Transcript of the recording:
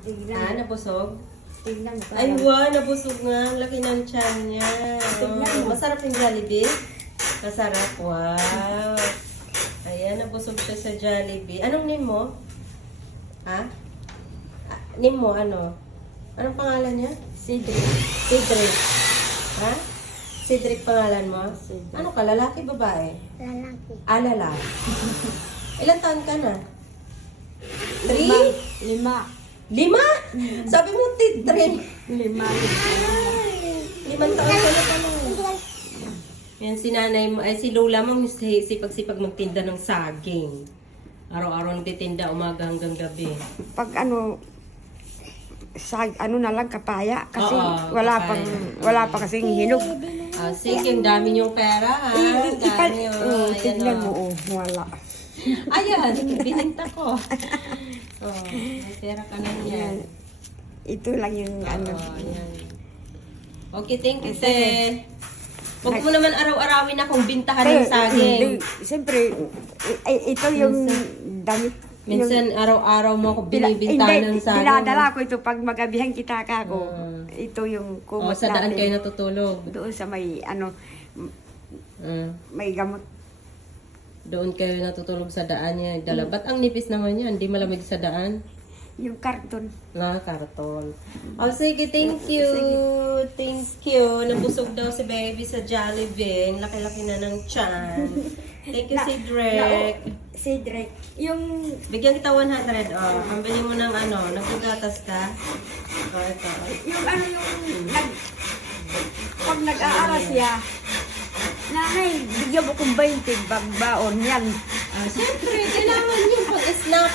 Tignan Ah, nabusog? Tignan mo. Ay, wow, nabusog nga. Ang Laki ng tiyan niya. Tignan Oh, mo. masarap yung Jollibee? Masarap, wow. Ayan, nabusog siya sa Jollibee. Anong name mo? Ha? Ah, Name mo, ano? Anong pangalan niya? Cedric. Cedric. Ha? Cedric pangalan mo? Cedric. Ano ka, lalaki, babae? Lalaki. Ah, lalaki. Ilan taon ka na? Three? Lima. Lima? Sabi mo, ti- three. Lima. Limang taon ka na pala. Yan si nanay mo, ay si lola mo, si- sipag-sipag magtinda ng saging. Araw-araw nagtitinda, umaga hanggang gabi. Pag ano, sa ano na lang kapaya kasi Oo, wala kapaya. pang wala pa kasing hinog. Ah, sige, ang dami niyong pera ha. Ang dami, oh. oh, Ayan, tignan oh. mo, oh, wala. Ayan, bininta ko. oh, may pera ka na Yan. yan. Ito lang yung ano. Oo, ayan. Okay, thank you, te. Huwag mo naman araw-arawin akong bintahan ng saging. hindi, siyempre, i- i- ito yung damit. Minsan, araw-araw mo ako Pila- binibintahan ng hindi, saging. dinadala ko ito pag magabihan kita ka ko. Ah. ito yung Oh, kumot sa daan natin. kayo natutulog. Doon sa may, ano, Mm. may gamot. Doon kayo natutulog sa daan niya. Dala. Ba't ang nipis naman yan? Hindi malamig sa daan? Yung karton. Na, karton. Oh, sige, thank you. Thank you. Nabusog daw si baby sa Jollibee. Laki-laki na ng tiyan. Thank you, Na- Cedric. Cedric. Yung, Bigyan kita 100. Oh, pambili mo ng ano, nagsigatas ka. Oh, ito. yung ano yung, nag, pag nag-aaral siya, nanay, bigyan mo kong 20 bagbaon yan. Ah, Siyempre, kailangan yung pag-snap.